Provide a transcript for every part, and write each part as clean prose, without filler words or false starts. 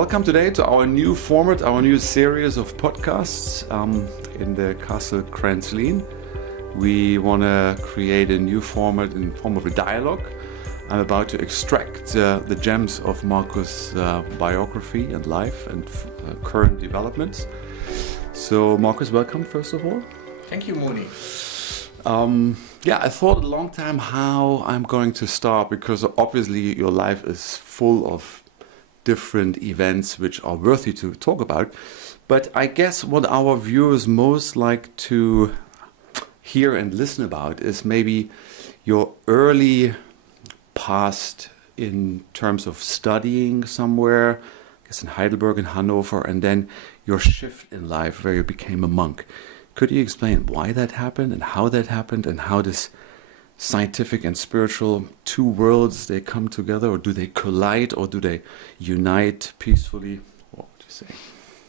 Welcome today to our new format, our new series of podcasts in the Castle Kranzlin. We want to create a new format in form of a dialogue. I'm about to extract the gems of Marcus' biography and life and current developments. So Marcus, welcome first of all. Thank you, Moni. I thought a long time how I'm going to start, because obviously your life is full of different events which are worthy to talk about. But I guess what our viewers most like to hear and listen about is maybe your early past in terms of studying somewhere, I guess in Heidelberg and Hanover, and then your shift in life where you became a monk. Could you explain why that happened and how that happened and how this scientific and spiritual two worlds, they come together, or do they collide, or do they unite peacefully? What would you say?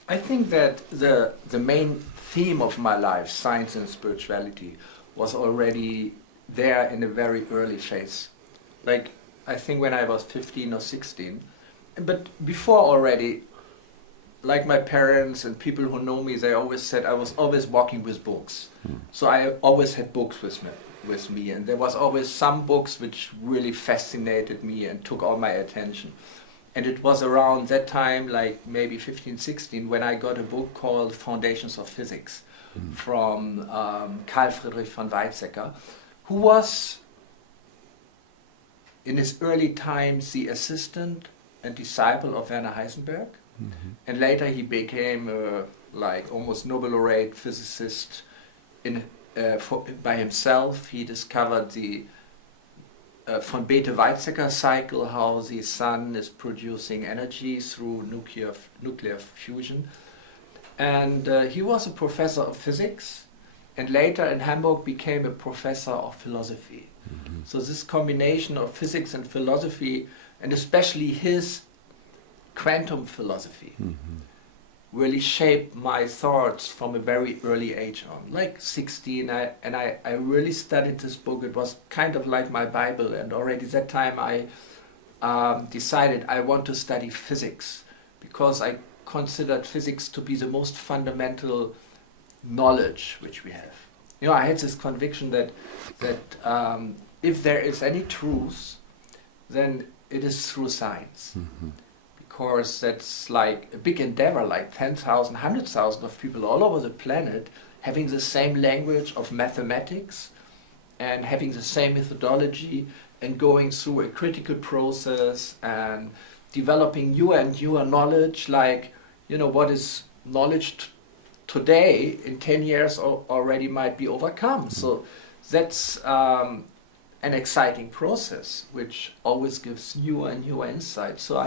I think that the main theme of my life, science and spirituality, was already there in a very early phase. Like, I think when I was 15 or 16. But before already, like my parents and people who know me, they always said I was always walking with books. So I always had books with me, and there was always some books which really fascinated me and took all my attention. And it was around that time, like maybe 15, 16, when I got a book called Foundations of Physics from Carl Friedrich von Weizsäcker, who was in his early times the assistant and disciple of Werner Heisenberg. And later he became like almost Nobel laureate physicist by himself. He discovered the von Bethe-Weizsäcker cycle, how the sun is producing energy through nuclear fusion. And he was a professor of physics, and later in Hamburg became a professor of philosophy. So this combination of physics and philosophy, and especially his quantum philosophy, really shaped my thoughts from a very early age on, like 16. I really studied this book. It was kind of like my Bible, and already that time I decided I want to study physics, because I considered physics to be the most fundamental knowledge which we have. You know, I had this conviction that if there is any truth, then it is through science. Because that's like a big endeavor, like 10,000, 100,000 of people all over the planet having the same language of mathematics and having the same methodology and going through a critical process and developing newer and newer knowledge, like, you know, what is knowledge today in 10 years already might be overcome. So that's an exciting process which always gives newer and newer insights. So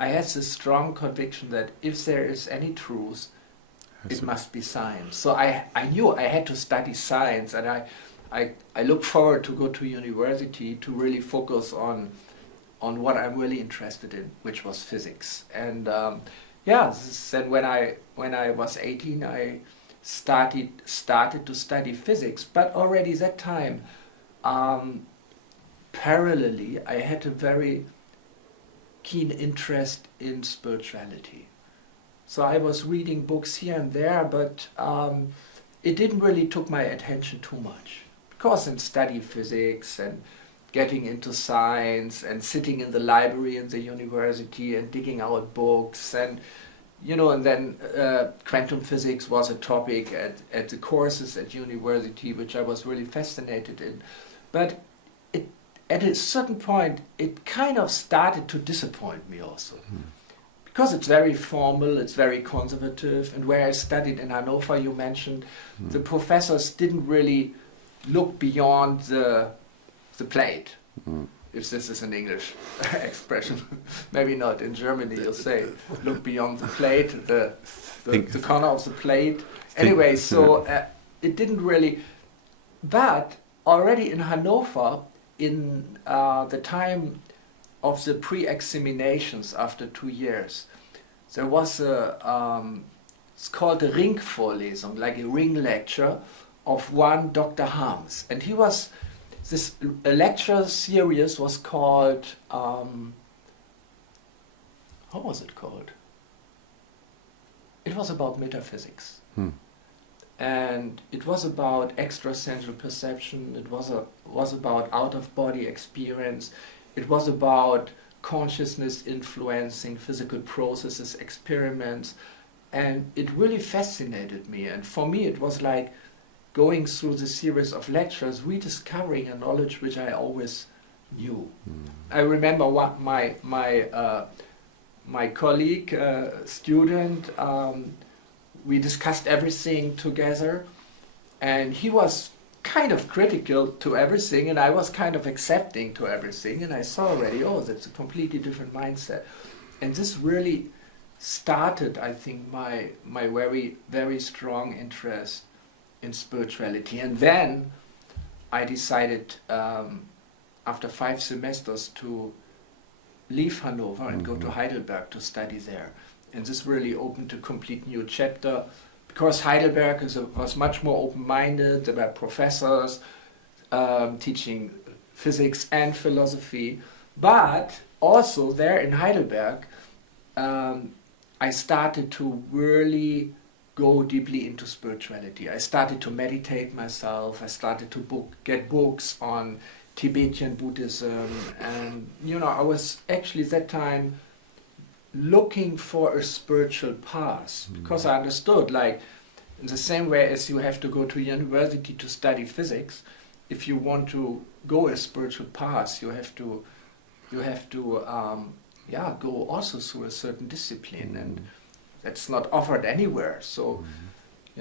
I had this strong conviction that if there is any truth, it must be science. So I knew I had to study science, and I look forward to go to university to really focus on what I'm really interested in, which was physics. And then when I was 18, I started to study physics. But already that time, parallelly, I had a very keen interest in spirituality. So I was reading books here and there, but it didn't really took my attention too much. Because in studying physics and getting into science and sitting in the library in the university and digging out books, and you know, and then quantum physics was a topic at the courses at university which I was really fascinated in. But at a certain point, it kind of started to disappoint me also. Because it's very formal, it's very conservative, and where I studied in Hanover, you mentioned, the professors didn't really look beyond the plate, if this is an English expression. Maybe not. In Germany, you'll say, look beyond the plate, the corner of the plate. Anyway, so it didn't really... But already in Hanover, in the time of the pre-examinations after 2 years, there was it's called a Ringvorlesung, like a ring lecture of one Dr. Harms. And he was, this lecture series was called, how was it called? it was about metaphysics. Hmm. And it was about extrasensual perception, it was about out-of-body experience, it was about consciousness influencing physical processes, experiments, and it really fascinated me. And for me it was like going through the series of lectures, rediscovering a knowledge which I always knew. I remember what my colleague, student, we discussed everything together, and he was kind of critical to everything, and I was kind of accepting to everything, and I saw already, oh, that's a completely different mindset. And this really started, I think, my very, very strong interest in spirituality. And then I decided, after 5 semesters, to leave Hanover and go to Heidelberg to study there. And this really opened a complete new chapter, because Heidelberg was much more open-minded. There were professors teaching physics and philosophy. But also there in Heidelberg, I started to really go deeply into spirituality. I started to meditate myself. I started to get books on Tibetan Buddhism. And, I was actually at that time looking for a spiritual path, because I understood, like, in the same way as you have to go to university to study physics, if you want to go a spiritual path, you have to go also through a certain discipline, and that's not offered anywhere. So,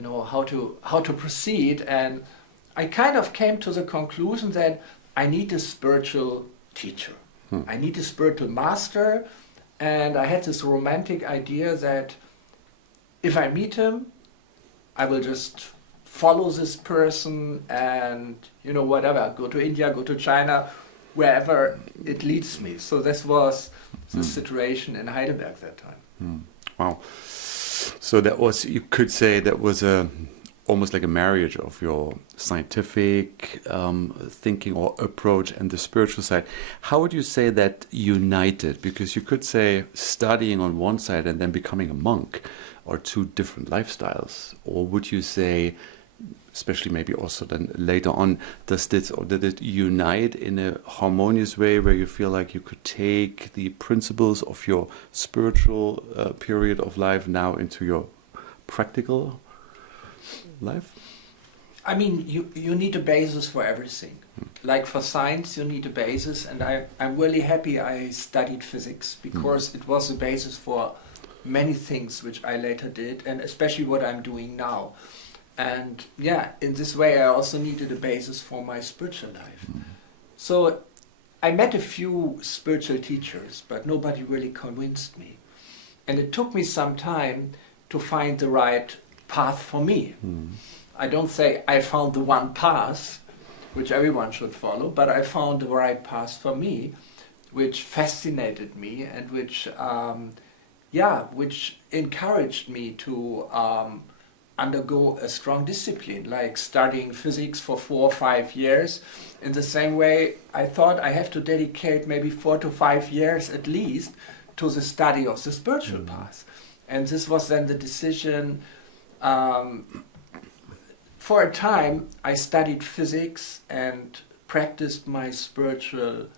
how to proceed, and I kind of came to the conclusion that I need a spiritual teacher. I need a spiritual master. And I had this romantic idea that if I meet him, I will just follow this person and, whatever, go to India, go to China, wherever it leads me. So this was the situation in Heidelberg that time. Wow. So that was, you could say that was almost like a marriage of your scientific thinking or approach and the spiritual side. How would you say that united? Because you could say studying on one side and then becoming a monk are 2 different lifestyles. Or would you say, especially maybe also then later on, did it unite in a harmonious way where you feel like you could take the principles of your spiritual period of life now into your practical life? I mean, you need a basis for everything. Like for science, you need a basis, and I'm really happy I studied physics, because it was the basis for many things which I later did, and especially what I'm doing now. And in this way I also needed a basis for my spiritual life. So I met a few spiritual teachers, but nobody really convinced me. And it took me some time to find the right path for me. I don't say I found the one path which everyone should follow, but I found the right path for me, which fascinated me and which encouraged me to undergo a strong discipline, like studying physics for 4 or 5 years. In the same way, I thought I have to dedicate maybe 4 to 5 years at least to the study of the spiritual path. And this was then the decision. For a time, I studied physics and practiced my spiritual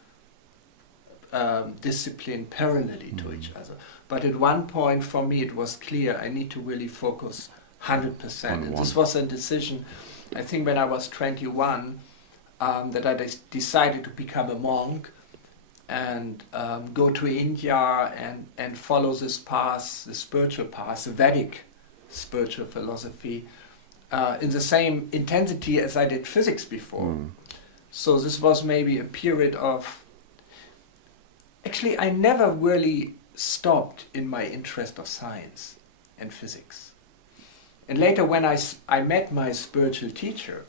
discipline parallelly to each other. But at one point, for me, it was clear I need to really focus 100%. And this was a decision, I think, when I was 21, that I decided to become a monk and go to India and follow this path, the spiritual path, the Vedic spiritual philosophy, in the same intensity as I did physics before. So this was maybe a period of... Actually, I never really stopped in my interest of science and physics. And later when I met my spiritual teacher,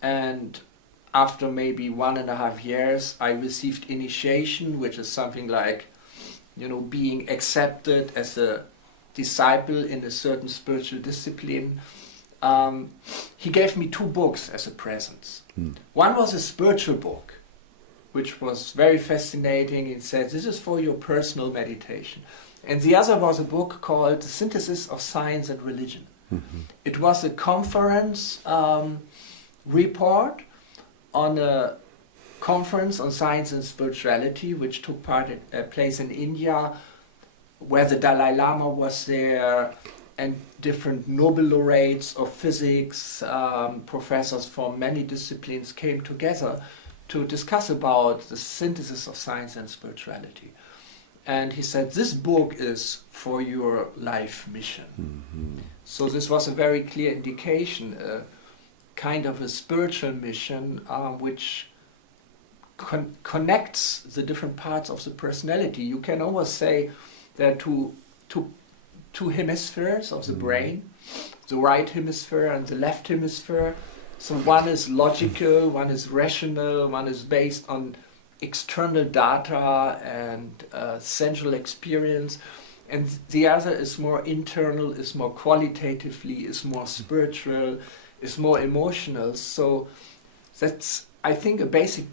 and after maybe 1.5 years, I received initiation, which is something like, being accepted as a disciple in a certain spiritual discipline. He gave me 2 books as a present. One was a spiritual book, which was very fascinating. It said, this is for your personal meditation. And the other was a book called The Synthesis of Science and Religion. It was a conference report on a conference on science and spirituality, which took place in India, where the Dalai Lama was there, and different Nobel laureates of physics, professors from many disciplines came together to discuss about the synthesis of science and spirituality. And he said, this book is for your life mission. So this was a very clear indication, a kind of a spiritual mission which connects the different parts of the personality. You can always say there are two hemispheres of the brain, the right hemisphere and the left hemisphere. So one is logical, one is rational, one is based on external data and sensual experience, and the other is more internal, is more qualitatively, is more spiritual, is more emotional. So that's, I think, a basic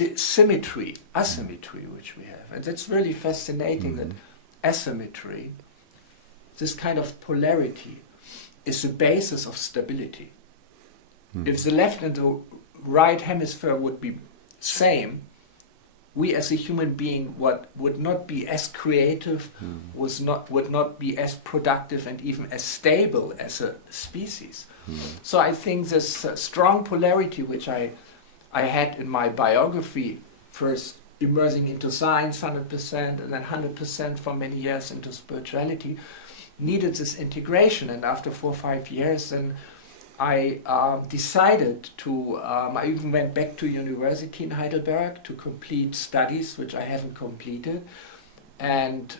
asymmetry which we have, and that's really fascinating. That asymmetry, this kind of polarity, is the basis of stability. If the left and the right hemisphere would be same, we as a human being would not be as creative, would not be as productive and even as stable as a species. So I think this strong polarity which I had in my biography, first immersing into science 100% and then 100% for many years into spirituality, needed this integration. And after 4 or 5 years, then I decided to, I even went back to university in Heidelberg to complete studies which I haven't completed, and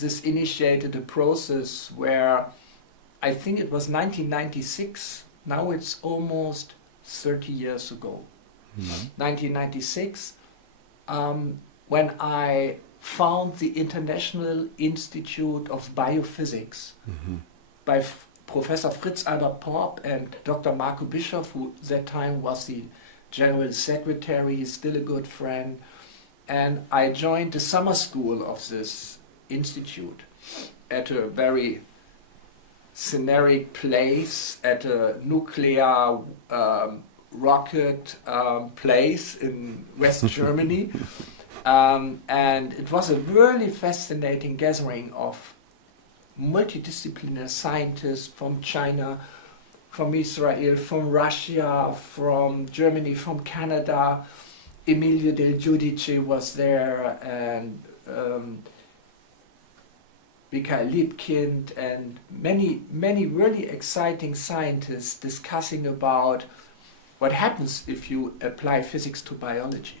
this initiated a process where I think it was 1996, now it's almost 30 years ago, 1996, when I found the International Institute of Biophysics by Professor Fritz Albert Popp and Dr. Marco Bischoff, who at that time was the general secretary. He's still a good friend. And I joined the summer school of this institute at a very scenic place, at a nuclear rocket place in West Germany. And it was a really fascinating gathering of multidisciplinary scientists from China, from Israel, from Russia, from Germany, from Canada. Emilio del Giudice was there, and Mikhail Liebkind, and many really exciting scientists discussing about what happens if you apply physics to biology.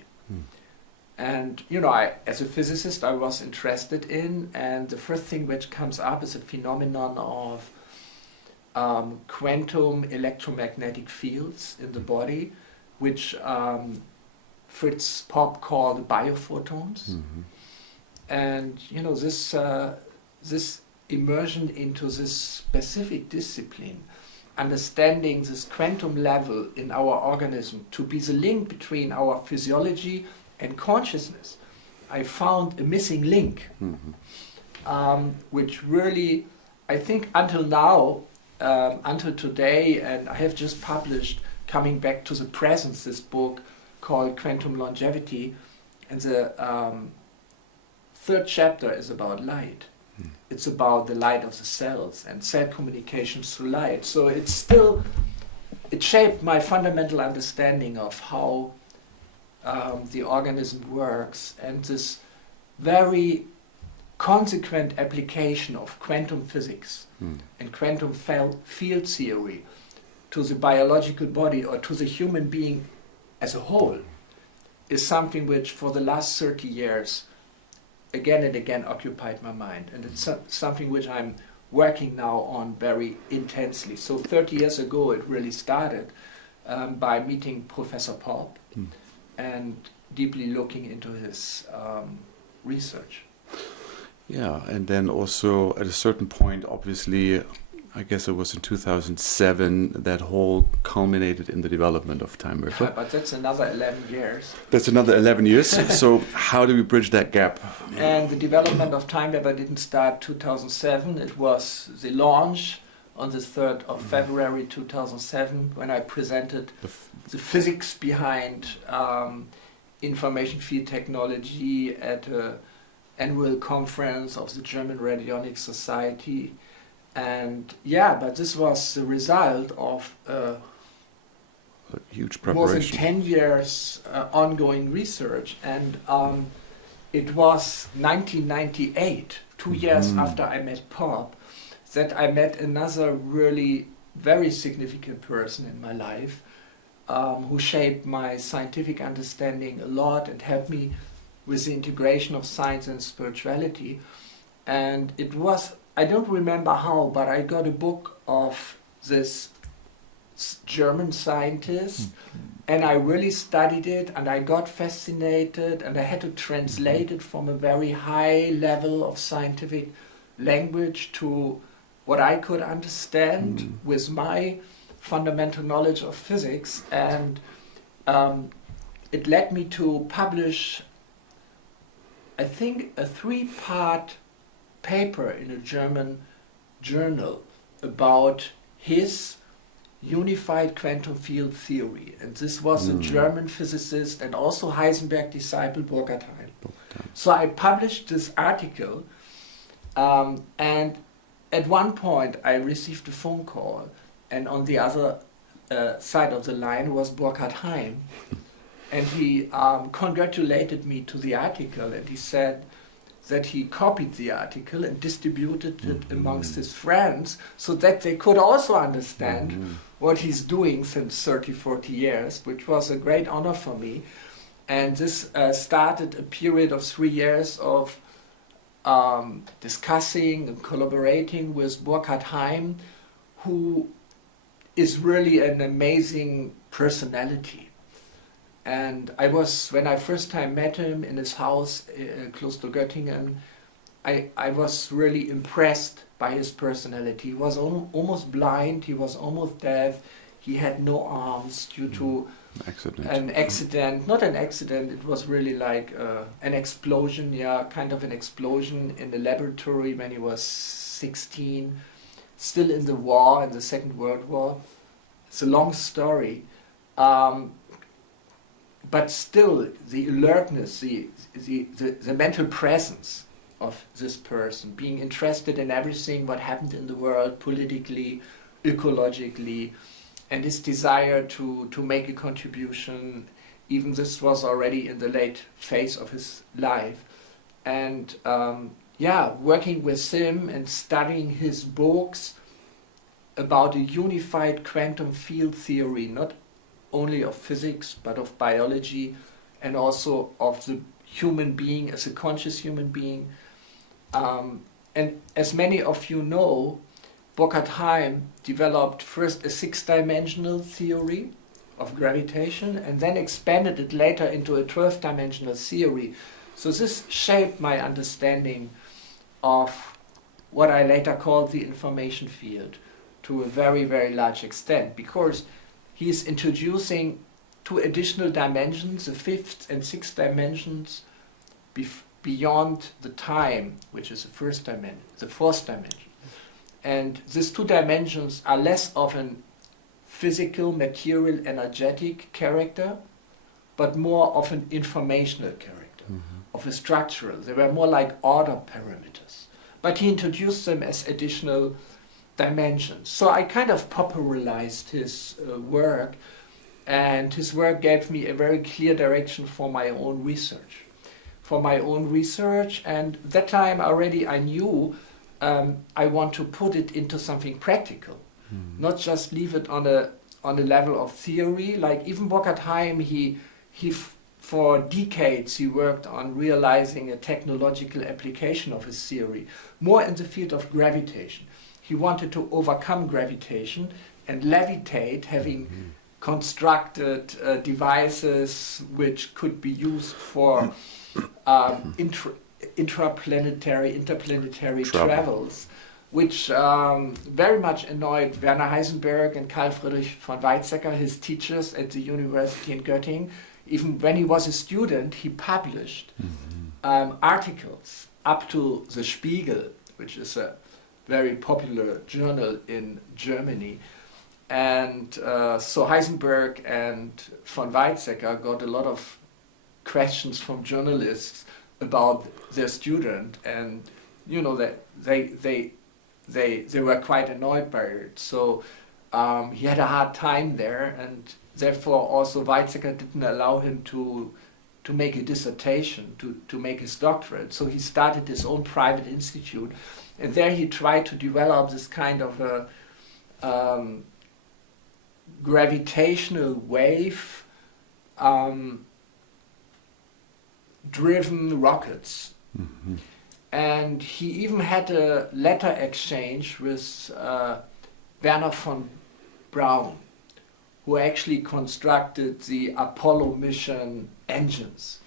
And, you know, as a physicist, I was interested in, and the first thing which comes up is a phenomenon of quantum electromagnetic fields in the body, which Fritz Popp called biophotons. And, you know, this immersion into this specific discipline, understanding this quantum level in our organism to be the link between our physiology and consciousness, I found a missing link, which really, I think until now, until today, and I have just published, Coming Back to the Presence, this book called Quantum Longevity, and the third chapter is about light. It's about the light of the cells and cell communication through light. So it shaped my fundamental understanding of how the organism works, and this very consequent application of quantum physics and quantum field theory to the biological body or to the human being as a whole is something which for the last 30 years again and again occupied my mind, and it's something which I'm working now on very intensely. So 30 years ago it really started by meeting Professor Popp and deeply looking into his research. Yeah, and then also at a certain point, obviously, I guess it was in 2007 that whole culminated in the development of Time Ripper. Yeah, but that's another 11 years. That's another 11 years. So how do we bridge that gap? And the development of Time Ripper didn't start 2007. It was the launch on the 3rd of February 2007 when I presented the physics behind information field technology at an annual conference of the German Radionics Society. And yeah, but this was the result of A huge more than preparation. 10 years ongoing research. And it was 1998, 2 years after I met Pop, that I met another really very significant person in my life who shaped my scientific understanding a lot and helped me with the integration of science and spirituality. And it was, I don't remember how, but I got a book of this German scientist and I really studied it and I got fascinated and I had to translate it from a very high level of scientific language to what I could understand with my fundamental knowledge of physics. And it led me to publish, I think, a 3-part paper in a German journal about his unified quantum field theory. And this was a German physicist and also Heisenberg disciple Burkhard Hein. So I published this article and at one point I received a phone call and on the other side of the line was Burkhard Hein. And he congratulated me to the article and he said that he copied the article and distributed it amongst his friends so that they could also understand what he's doing since 30, 40 years, which was a great honor for me. And this started a period of 3 years of discussing and collaborating with Burkhard Hein, who is really an amazing personality. And I was, when I first time met him in his house close to Göttingen, I was really impressed by his personality. He was almost blind, he was almost deaf, he had no arms due to an accident. Not an accident, it was really like an explosion, kind of an explosion in the laboratory when he was 16, still in the war, in the Second World War. It's a long story. But still, the alertness, the mental presence of this person, being interested in everything what happened in the world, politically, ecologically, and his desire to make a contribution, even this was already in the late phase of his life. And working with him and studying his books about a unified quantum field theory, not only of physics, but of biology, and also of the human being as a conscious human being. And as many of you know, Burkhard Hein developed first a 6-dimensional theory of gravitation and then expanded it later into a 12-dimensional theory. So this shaped my understanding of what I later called the information field to a very, very large extent, because he's introducing 2 additional dimensions, the 5th and 6th dimensions, beyond the time, which is the 1st dimension, the 4th dimension. And these 2 dimensions are less of an physical, material, energetic character, but more of an informational character, of a structural. They were more like order parameters. But he introduced them as additional dimensions. So I kind of popularized his work, and his work gave me a very clear direction for my own research. And that time already I knew I want to put it into something practical, not just leave it on a level of theory. Like even Burkhard Hein, he for decades he worked on realizing a technological application of his theory, more in the field of gravitation. He wanted to overcome gravitation and levitate, having constructed devices which could be used for interplanetary travels which very much annoyed Werner Heisenberg and Carl Friedrich von Weizsäcker, his teachers at the university in Göttingen. Even when he was a student, he published articles up to the Spiegel, which is a very popular journal in Germany. And so Heisenberg and von Weizsäcker got a lot of questions from journalists about their student, and you know that they were quite annoyed by it. So he had a hard time there, and therefore also Weizsäcker didn't allow him to make a dissertation, to make his doctorate. So he started his own private institute, and there he tried to develop this kind of a gravitational wave driven rockets. Mm-hmm. And he even had a letter exchange with Werner von Braun, who actually constructed the Apollo mission engines.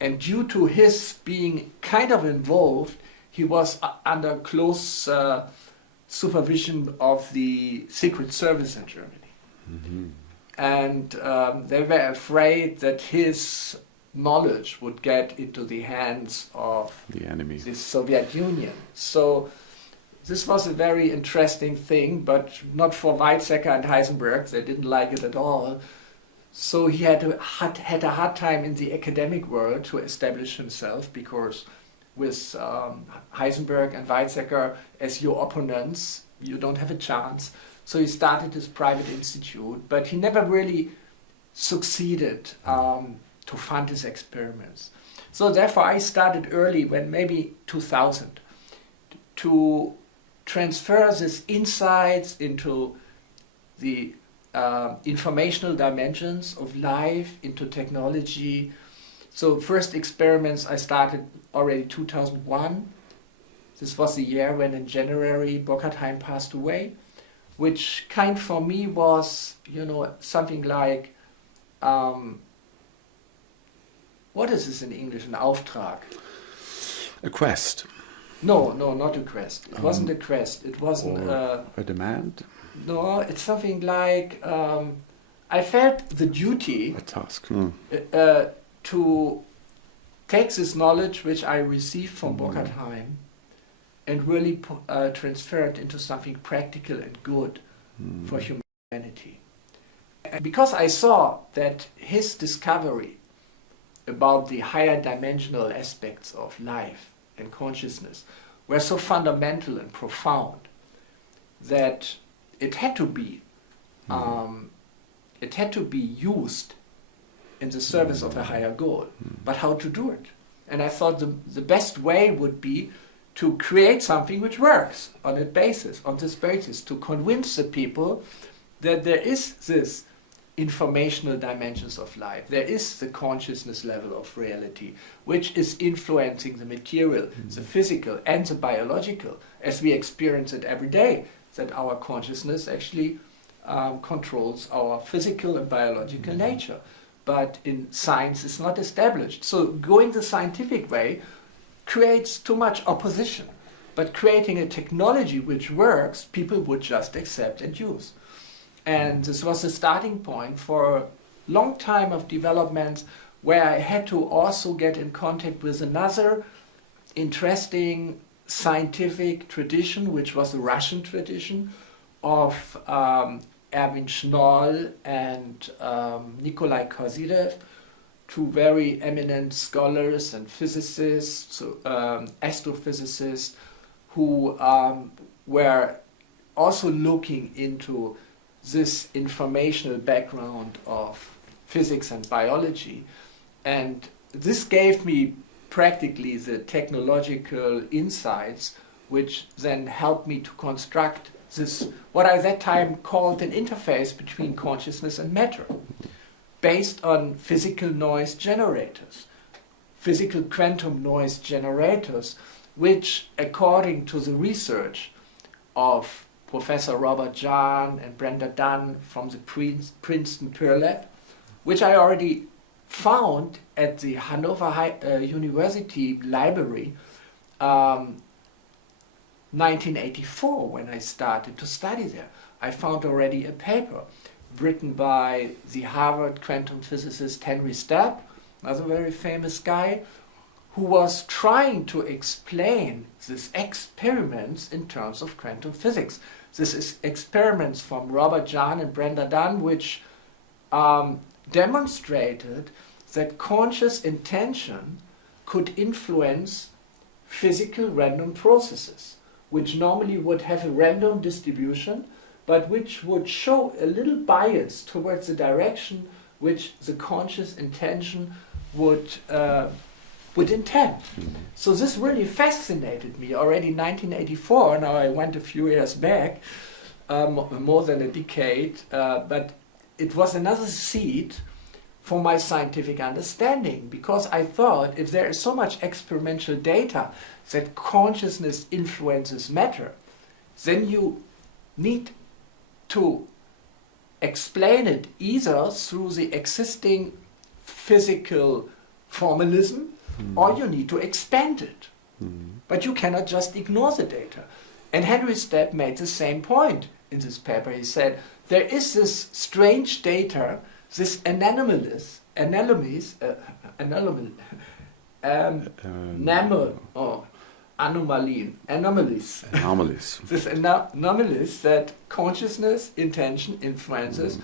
And due to his being kind of involved, he was under close supervision of the Secret Service in Germany. Mm-hmm. And they were afraid that his knowledge would get into the hands of the enemy, the Soviet Union. So this was a very interesting thing, but not for Weizsäcker and Heisenberg. They didn't like it at all. So he had a hard time in the academic world to establish himself, because with Heisenberg and Weizsäcker as your opponents, you don't have a chance. So he started his private institute, but he never really succeeded to fund his experiments. So therefore I started early, when maybe 2000, to transfer these insights into the informational dimensions of life, into technology. So first experiments I started already 2001. This was the year when in January Burkhard Heim passed away, which kind for me was, you know, something like, what is this in English, an Auftrag? A quest. No, not a quest. It wasn't a quest. It wasn't a demand. No, it's something like I felt the duty, a task, to take this knowledge which I received from Burkhard Heim and really transfer it into something practical and good for humanity. And because I saw that his discovery about the higher dimensional aspects of life and consciousness were so fundamental and profound that it had to be used in the service of a higher goal. But how to do it? And I thought the best way would be to create something which works on this basis, to convince the people that there is this informational dimensions of life. There is the consciousness level of reality, which is influencing the material, the physical and the biological, as we experience it every day, that our consciousness actually controls our physical and biological nature. But in science it's not established. So going the scientific way creates too much opposition. But creating a technology which works, people would just accept and use. And this was the starting point for a long time of developments, where I had to also get in contact with another interesting scientific tradition, which was the Russian tradition of Erwin Schnoll and Nikolai Kozyrev, two very eminent scholars and physicists, astrophysicists, who were also looking into this informational background of physics and biology. And this gave me practically the technological insights, which then helped me to construct this, what I at that time called an interface between consciousness and matter, based on physical noise generators, physical quantum noise generators, which, according to the research of Professor Robert Jahn and Brenda Dunn from the Princeton Pearl Lab, which I already found at the Hannover University Library, 1984, when I started to study there, I found already a paper written by the Harvard quantum physicist Henry Stapp, another very famous guy, who was trying to explain these experiments in terms of quantum physics. This is experiments from Robert Jahn and Brenda Dunn, which demonstrated that conscious intention could influence physical random processes, which normally would have a random distribution, but which would show a little bias towards the direction which the conscious intention would intend. So this really fascinated me already in 1984. Now I went a few years back, more than a decade, but it was another seed for my scientific understanding, because I thought if there is so much experimental data that consciousness influences matter, then you need to explain it either through the existing physical formalism, or you need to expand it. But you cannot just ignore the data. And Henry Stapp made the same point in this paper. He said, there is this strange data, this anomalies, anomalies, this anomalies that consciousness, intention influences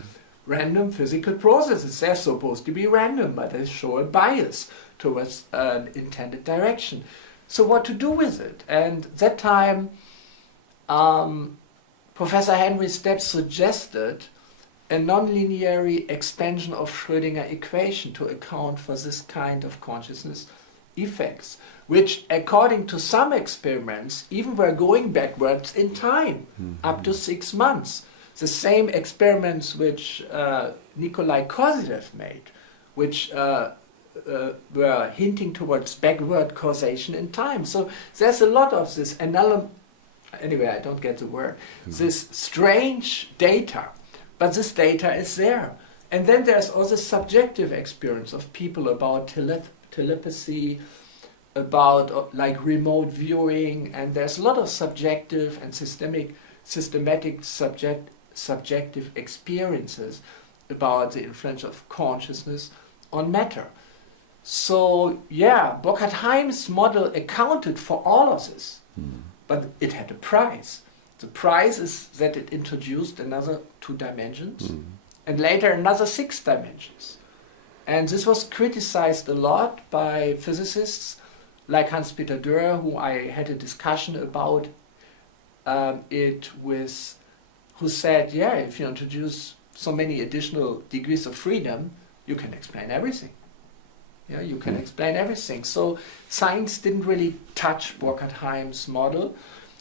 random physical processes. They're supposed to be random, but they show a bias towards an intended direction. So what to do with it? And that time, Professor Henry Stapp suggested a nonlinear expansion of Schrödinger equation to account for this kind of consciousness effects, which according to some experiments even were going backwards in time, up to 6 months. The same experiments which Nikolai Kozyrev made, which were hinting towards backward causation in time. So there's a lot of this anyway, I don't get the word, this strange data, but this data is there. And then there's also subjective experience of people about telepathy, about like remote viewing, and there's a lot of subjective and systematic subjective experiences about the influence of consciousness on matter. So yeah, Burkhardt-Heim's model accounted for all of this, but it had a price. The price is that it introduced another 2 dimensions and later another 6 dimensions. And this was criticized a lot by physicists like Hans-Peter Dürr, who I had a discussion about it with, who said, yeah, if you introduce so many additional degrees of freedom, you can explain everything. Yeah, you can explain everything. So science didn't really touch Burkhardt-Heim's model.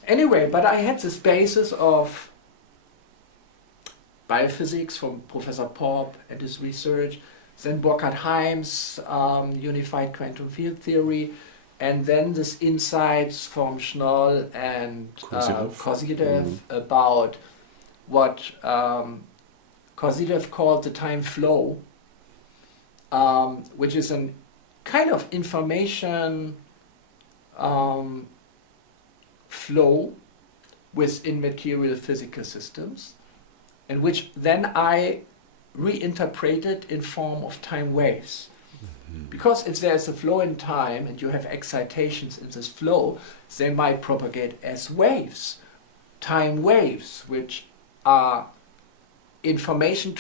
Anyway, but I had this basis of biophysics from Professor Popp and his research, then Burkhardt-Heim's unified quantum field theory, and then this insights from Schnoll and Kozyrev about what Kozyrev called the time flow, which is a kind of information flow within material physical systems, and which then I reinterpreted in form of time waves. Because if there's a flow in time and you have excitations in this flow, they might propagate as waves, time waves, which are information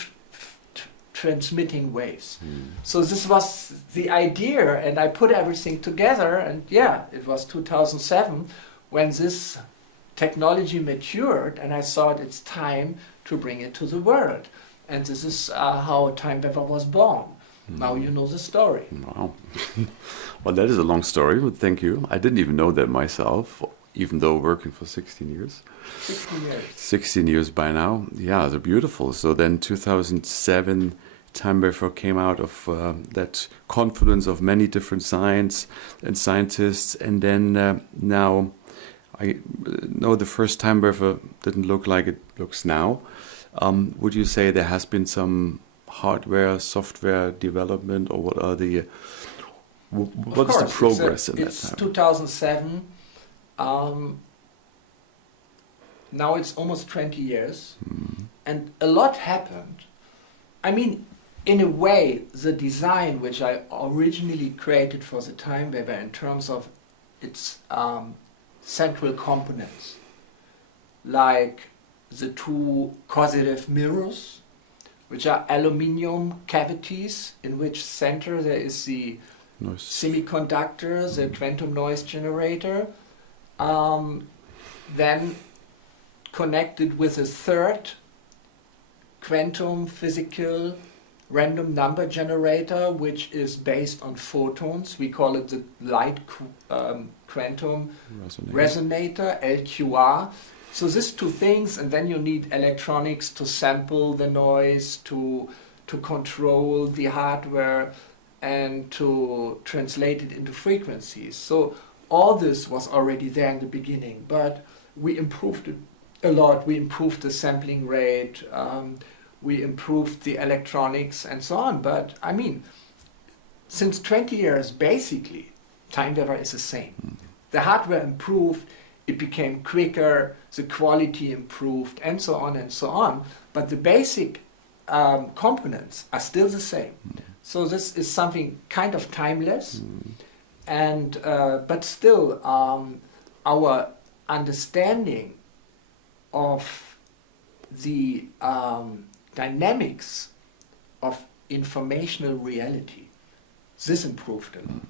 transmitting waves. So this was the idea, and I put everything together, and yeah, it was 2007 when this technology matured, and I thought it's time to bring it to the world. And this is how Time Weaver was born. Now you know the story. Wow. Well, that is a long story, but thank you. I didn't even know that myself, even though working for 16 years. 16 years. 16 years by now. Yeah, they're beautiful. So then 2007, Time Weaver came out of that confluence of many different science and scientists. And then now, I know the first Time Weaver didn't look like it looks now. Would you say there has been some hardware, software development, or what are the what is the progress in that time? It's 2007. now it's almost 20 years, and a lot happened. I mean, in a way, the design which I originally created for the Time Weaver in terms of its central components, like the two causative mirrors, which are aluminium cavities in which center there is the semiconductor, the quantum noise generator, then connected with a third quantum physical random number generator, which is based on photons. We call it the light quantum resonator, LQR. So these two things, and then you need electronics to sample the noise, to control the hardware, and to translate it into frequencies. So all this was already there in the beginning, but we improved it a lot. We improved the sampling rate, we improved the electronics and so on. But I mean, since 20 years, basically, Time Weaver is the same. The hardware improved, it became quicker, the quality improved, and so on and so on. But the basic components are still the same. So this is something kind of timeless, and but still our understanding of the dynamics of informational reality, this improved a lot.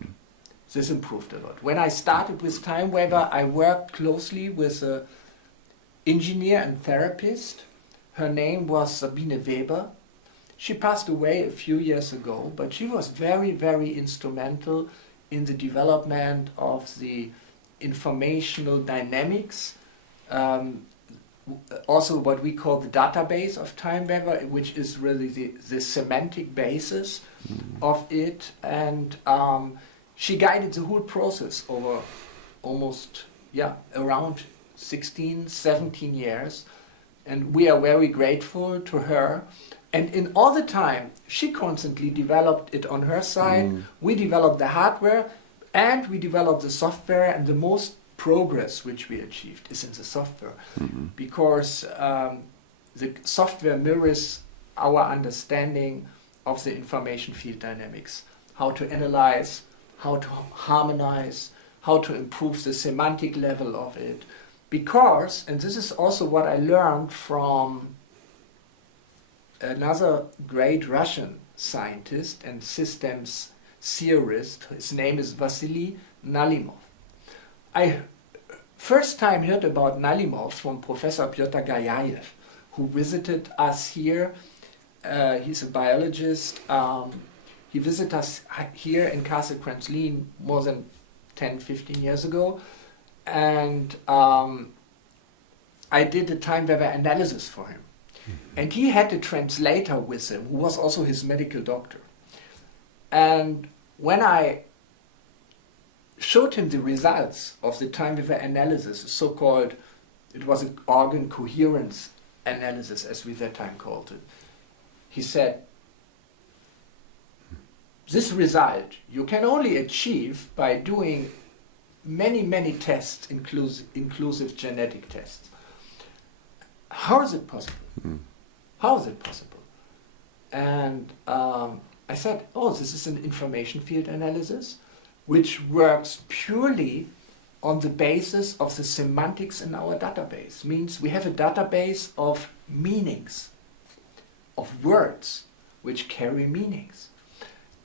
This improved a lot. When I started with Time Weaver, I worked closely with an engineer and therapist. Her name was Sabine Weber. She passed away a few years ago, but she was very, very instrumental in the development of the informational dynamics, also what we call the database of Time Weaver, which is really the semantic basis of it. And she guided the whole process over almost, around 16, 17 years. And we are very grateful to her. And in all the time, she constantly developed it on her side. We developed the hardware and we developed the software, and the most progress which we achieved is in the software, because the software mirrors our understanding of the information field dynamics, how to analyze, how to harmonize, how to improve the semantic level of it. Because, and this is also what I learned from another great Russian scientist and systems theorist, his name is Vasily Nalimov. I first time heard about Nalimov from Professor Pyotr Gayayev, who visited us here. He's a biologist. He visited us here in Castle Kranzlin more than 10, 15 years ago. And I did a Time Weaver analysis for him. And he had a translator with him, who was also his medical doctor. And when I showed him the results of the Time Weaver analysis, so-called, it was an organ coherence analysis, as we that time called it, he said, this result you can only achieve by doing many, many tests, inclusive genetic tests. How is it possible? How is it possible? And I said, oh, this is an information field analysis which works purely on the basis of the semantics in our database. Means we have a database of meanings, of words which carry meanings.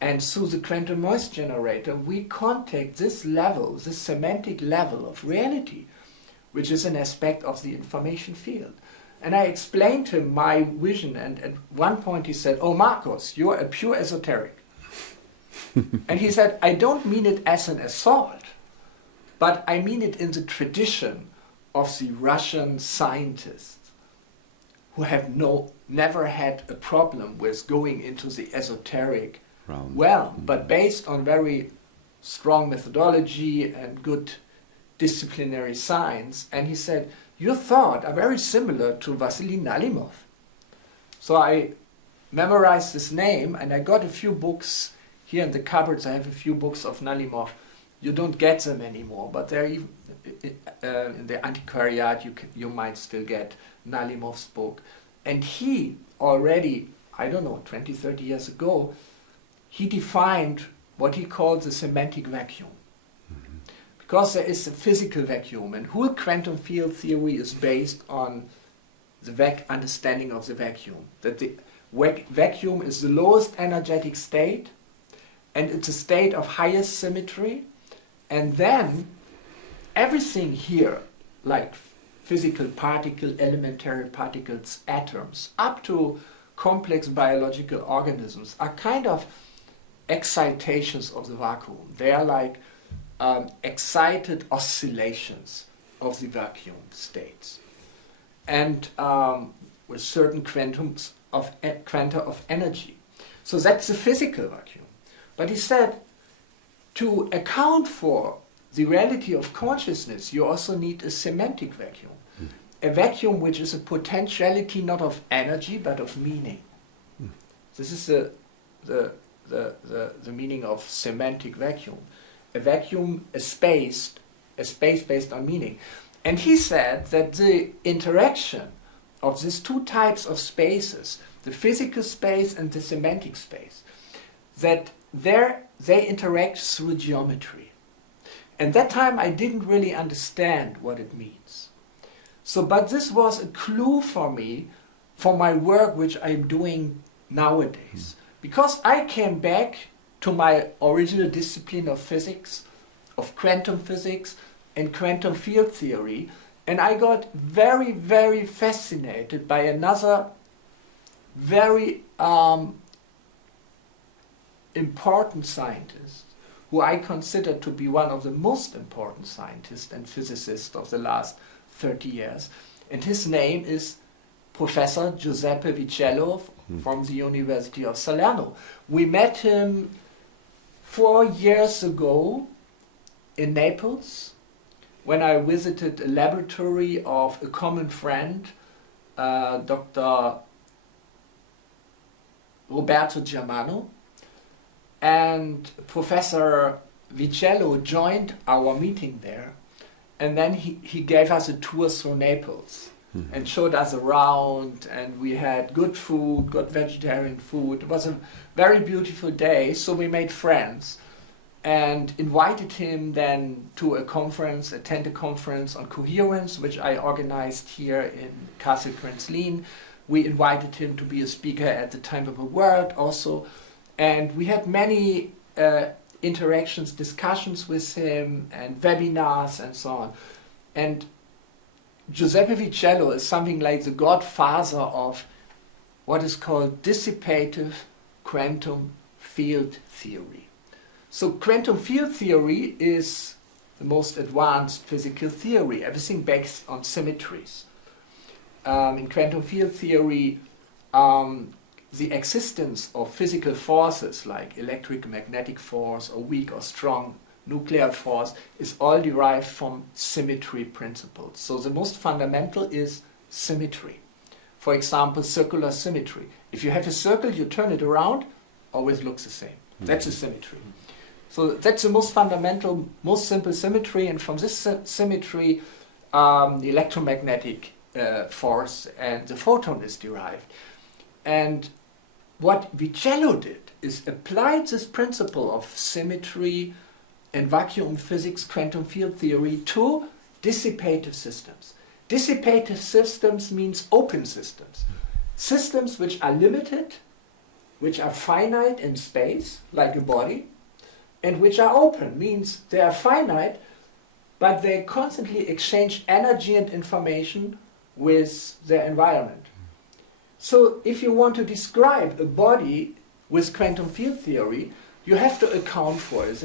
And through the quantum noise generator, we contact this level, this semantic level of reality, which is an aspect of the information field. And I explained to him my vision, and at one point he said, oh, Marcos, you're a pure esoteric. And he said, I don't mean it as an assault, but I mean it in the tradition of the Russian scientists who have never had a problem with going into the esoteric realm, but based on very strong methodology and good disciplinary science. And he said, your thoughts are very similar to Vasily Nalimov. So I memorized his name, and I got a few books here in the cupboards. I have a few books of Nalimov. you don't get them anymore, but they're even, in the antiquariat you might still get Nalimov's book. And he already, I don't know, 20, 30 years ago, he defined what he calls the semantic vacuum. Because there is a physical vacuum, and whole quantum field theory is based on the understanding of the vacuum. That the vacuum is the lowest energetic state, and it's a state of highest symmetry, and then everything here, like physical particle, elementary particles, atoms, up to complex biological organisms, are kind of excitations of the vacuum. They are like excited oscillations of the vacuum states, and with certain quanta of energy. So that's the physical vacuum. But he said, to account for the reality of consciousness, you also need a semantic vacuum. A vacuum which is a potentiality not of energy but of meaning. This is the meaning of semantic vacuum. A vacuum, a space based on meaning. And he said that the interaction of these two types of spaces, the physical space and the semantic space, that they interact through geometry. And that time I didn't really understand what it means. But this was a clue for me for my work which I'm doing nowadays. Because I came back to my original discipline of physics, of quantum physics and quantum field theory, and I got very, very fascinated by another very important scientist, who I consider to be one of the most important scientists and physicists of the last 30 years. And his name is Professor Giuseppe Vicello from the University of Salerno. We met him 4 years ago in Naples when I visited a laboratory of a common friend, Dr. Roberto Germano. And Professor Vicello joined our meeting there, and then he gave us a tour through Naples and showed us around, and we had good food, good vegetarian food. It was a very beautiful day, so we made friends and invited him then to attend a conference on coherence, which I organized here in Castle Prinslin. We invited him to be a speaker at the Time of the World also. And we had many interactions, discussions with him, and webinars and so on. And Giuseppe Vicello is something like the godfather of what is called dissipative quantum field theory. So quantum field theory is the most advanced physical theory, everything based on symmetries. In quantum field theory, the existence of physical forces like electric magnetic force or weak or strong nuclear force is all derived from symmetry principles. So the most fundamental is symmetry. For example, circular symmetry. If you have a circle, you turn it around, always looks the same. That's a symmetry. So that's the most fundamental, most simple symmetry, and from this symmetry, the electromagnetic force and the photon is derived. And what Vicello did is applied this principle of symmetry and vacuum physics, quantum field theory to dissipative systems. Dissipative systems means open systems. Systems which are limited, which are finite in space, like a body, and which are open, means they are finite, but they constantly exchange energy and information with their environment. So if you want to describe a body with quantum field theory, you have to account for its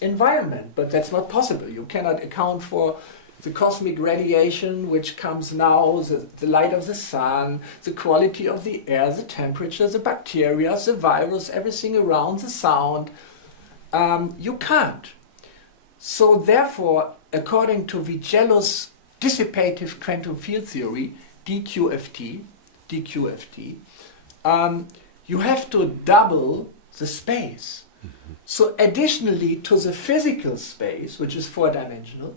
environment, but that's not possible. You cannot account for the cosmic radiation which comes now, the light of the sun, the quality of the air, the temperature, the bacteria, the virus, everything around, the sound. You can't. So therefore, according to Vicello's dissipative quantum field theory, DQFT, you have to double the space. So additionally to the physical space, which is four-dimensional,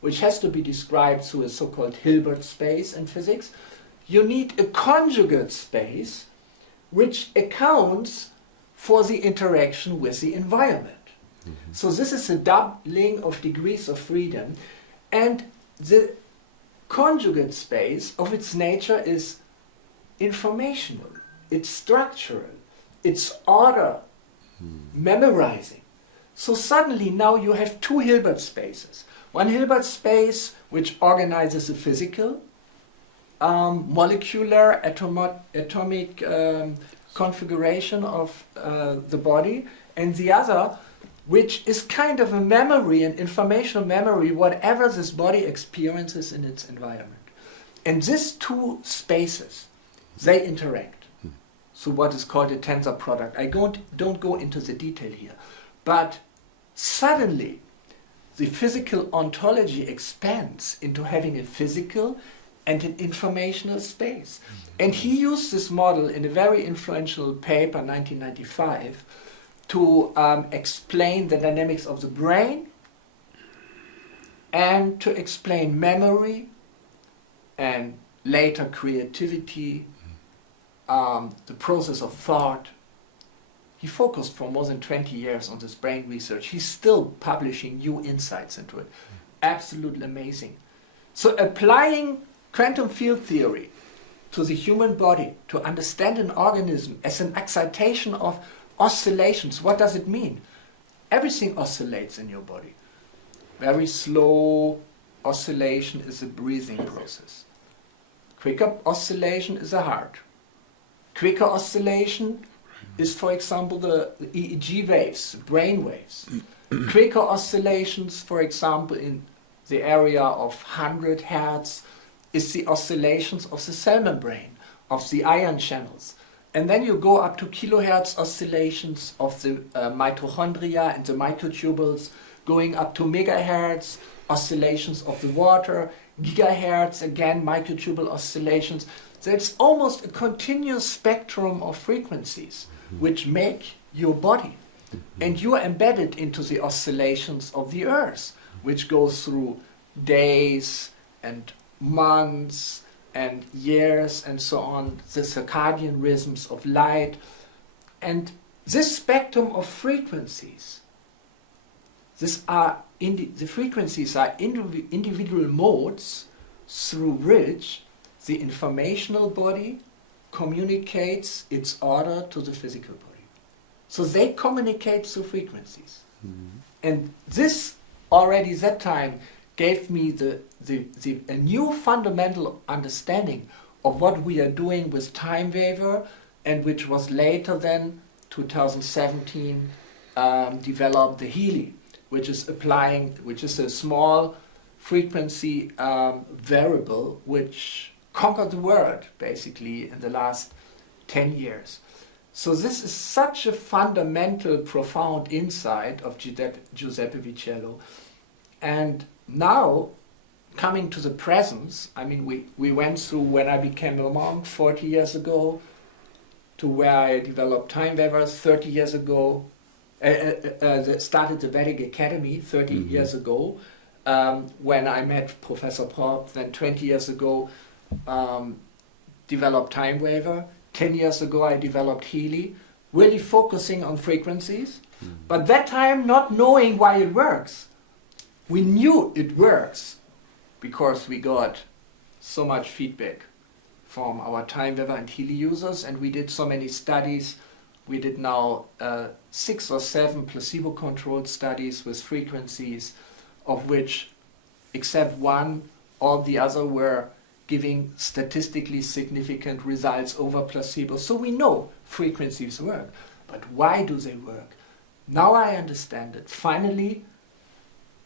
which has to be described through a so-called Hilbert space in physics, you need a conjugate space which accounts for the interaction with the environment. So this is a doubling of degrees of freedom, and the conjugate space of its nature is informational, it's structural, it's order, memorizing. So suddenly now you have two Hilbert spaces. One Hilbert space which organizes the physical, molecular, atomic configuration of the body, and the other which is kind of a memory, an informational memory, whatever this body experiences in its environment. And these two spaces, they interact. So what is called a tensor product. I don't go into the detail here. But suddenly, the physical ontology expands into having a physical and an informational space. And he used this model in a very influential paper, 1995, to explain the dynamics of the brain and to explain memory and later creativity, the process of thought. He focused for more than 20 years on this brain research. He's still publishing new insights into it. Absolutely amazing. So applying quantum field theory to the human body to understand an organism as an excitation of oscillations. What does it mean? Everything oscillates in your body. Very slow oscillation is a breathing process. Quicker oscillation is a heart. Quicker oscillation is, for example, the EEG waves, brain waves. Quicker oscillations, for example, in the area of 100 Hertz, is the oscillations of the cell membrane, of the ion channels. And then you go up to kilohertz oscillations of the mitochondria and the microtubules, going up to megahertz oscillations of the water, gigahertz, again, microtubule oscillations. So it's almost a continuous spectrum of frequencies which make your body. And you are embedded into the oscillations of the Earth, which goes through days and months and years and so on, the circadian rhythms of light. And this spectrum of frequencies, the frequencies are individual modes through which the informational body communicates its order to the physical body. So they communicate through frequencies. And this already that time gave me a new fundamental understanding of what we are doing with time waver, and which was later then, 2017, developed the Healy, which is a small frequency variable which conquered the world basically in the last 10 years. So this is such a fundamental, profound insight of Giuseppe Vicello. And now, coming to the presence, I mean, we went through when I became a monk 40 years ago, to where I developed time wavers 30 years ago, started the Vedic Academy 30 years ago, when I met Professor Popp, then 20 years ago, developed time waver. 10 years ago I developed Healy, really focusing on frequencies, but that time not knowing why it works. We knew it works because we got so much feedback from our time waver and Healy users, and we did so many studies. We did now 6 or 7 placebo-controlled studies with frequencies, of which, except one, all the other were giving statistically significant results over placebo. So we know frequencies work, but why do they work? Now I understand it, finally,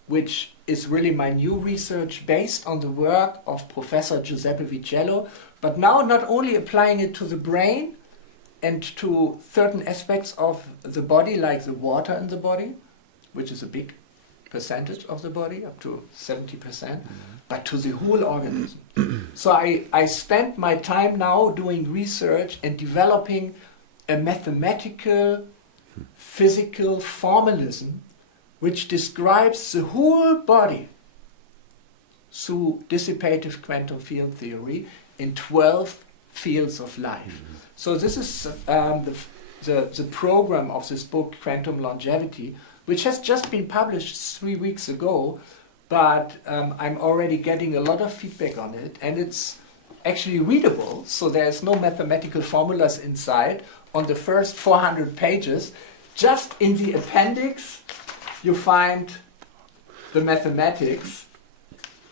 which is really my new research based on the work of Professor Giuseppe Vicello, but now not only applying it to the brain and to certain aspects of the body, like the water in the body, which is a big percentage of the body, up to 70%, but to the whole organism. So I spent my time now doing research and developing a mathematical physical formalism which describes the whole body through dissipative quantum field theory in 12 fields of life. So this is the program of this book, Quantum Longevity, which has just been published 3 weeks ago, but I'm already getting a lot of feedback on it, and it's actually readable, so there's no mathematical formulas inside. On the first 400 pages, just in the appendix, you find the mathematics,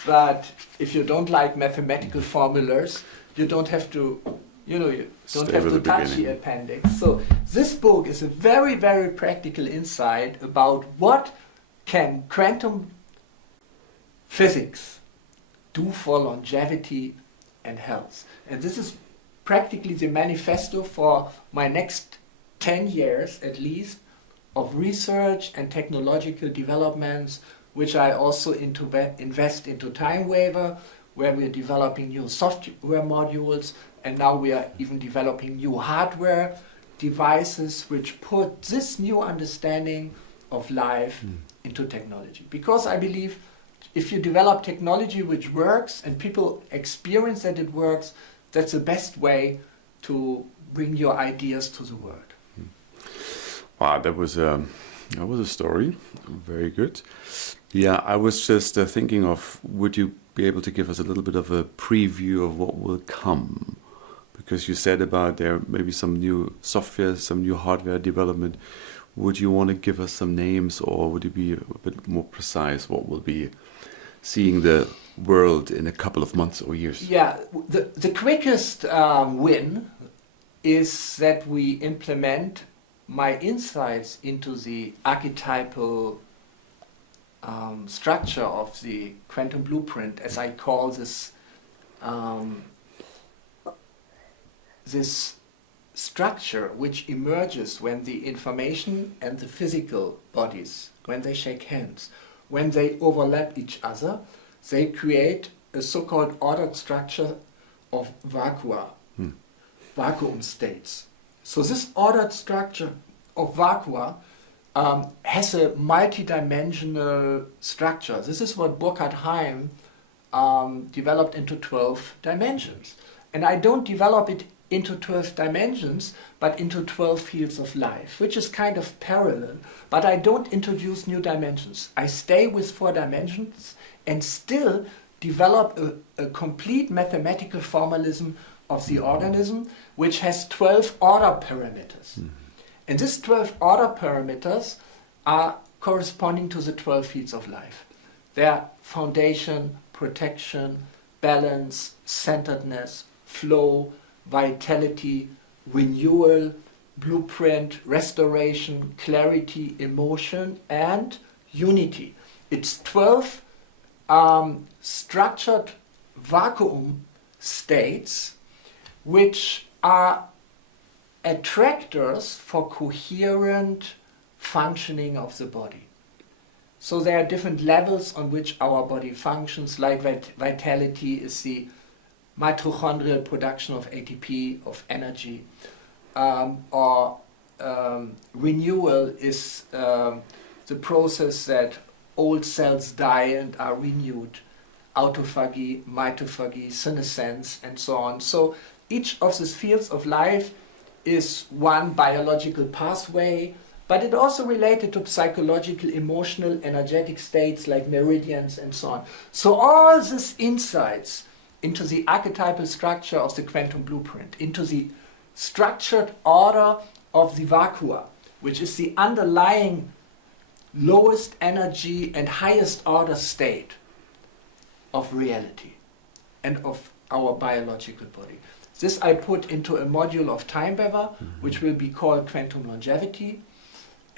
but if you don't like mathematical formulas, you don't have to, you don't have to touch the appendix. So this book is a very, very practical insight about what can quantum physics do for longevity and health. And this is practically the manifesto for my next 10 years at least of research and technological developments, which I also invest into Time Waver, where we're developing new software modules, and now we are even developing new hardware devices which put this new understanding of life into technology. Because I believe if you develop technology which works and people experience that it works, that's the best way to bring your ideas to the world. Wow, that was a story. Very good. Yeah, I was just thinking of, would you be able to give us a little bit of a preview of what will come? Because you said about there maybe some new software, some new hardware development. Would you want to give us some names, or would you be a bit more precise what will be seeing the world in a couple of months or years? Yeah, the quickest win is that we implement my insights into the archetypal structure of the quantum blueprint, as I call this, this structure which emerges when the information and the physical bodies, when they shake hands, when they overlap each other, they create a so-called ordered structure of vacuum states. So this ordered structure of vacua has a multidimensional structure. This is what Burkhard Heim developed into 12 dimensions. And I don't develop it into 12 dimensions, but into 12 fields of life, which is kind of parallel. But I don't introduce new dimensions. I stay with 4 dimensions and still develop a complete mathematical formalism of the organism, which has 12 order parameters. And these 12 order parameters are corresponding to the 12 fields of life. They are foundation, protection, balance, centeredness, flow, vitality, renewal, blueprint, restoration, clarity, emotion, and unity. It's 12 structured vacuum states which are attractors for coherent functioning of the body. So there are different levels on which our body functions, like vitality is the mitochondrial production of ATP, of energy, or renewal is the process that old cells die and are renewed, autophagy, mitophagy, senescence, and so on. So each of these fields of life is one biological pathway, but it also related to psychological, emotional, energetic states like meridians and so on. So all these insights into the archetypal structure of the quantum blueprint, into the structured order of the vacua, which is the underlying lowest energy and highest order state of reality and of our biological body. This I put into a module of Time Waver, which will be called Quantum Longevity.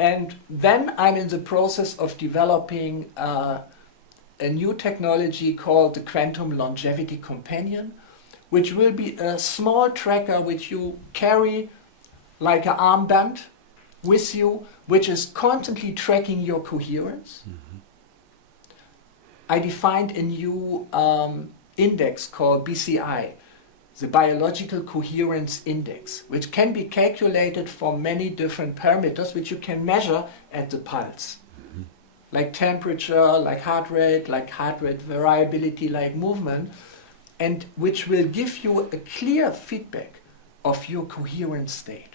And then I'm in the process of developing a new technology called the Quantum Longevity Companion, which will be a small tracker which you carry like an armband with you, which is constantly tracking your coherence. I defined a new index called BCI. the biological coherence index, which can be calculated for many different parameters, which you can measure at the pulse. Like temperature, like heart rate variability, like movement, and which will give you a clear feedback of your coherent state,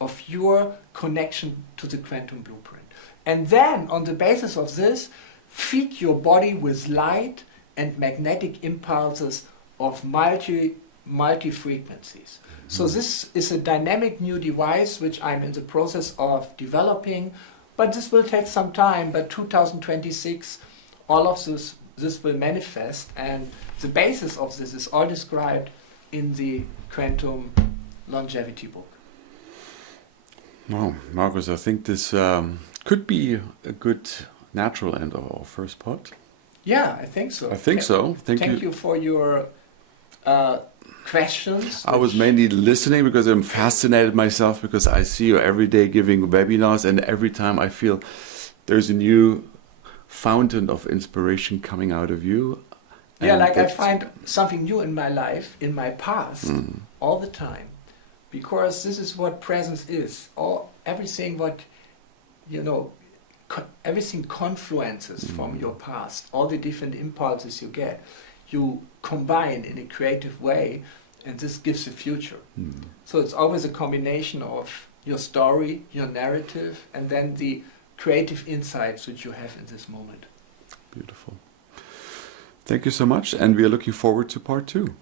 of your connection to the quantum blueprint. And then, on the basis of this, feed your body with light and magnetic impulses of multi-frequencies. So this is a dynamic new device which I'm in the process of developing, but this will take some time. But 2026, all of this will manifest, and the basis of this is all described in the Quantum Longevity book. Wow, Marcus, I think this could be a good natural end of our first pod. Yeah, I think so. I think so. Thank you for your questions. I was mainly listening because I'm fascinated myself, because I see you every day giving webinars, and every time I feel there's a new fountain of inspiration coming out of you. Yeah, like I find something new in my life, in my past, all the time. Because this is what presence is. Everything what, everything confluences from your past. All the different impulses you get, you combine in a creative way, and this gives a future. So it's always a combination of your story, your narrative, and then the creative insights which you have in this moment. Beautiful. Thank you so much, and we are looking forward to part 2.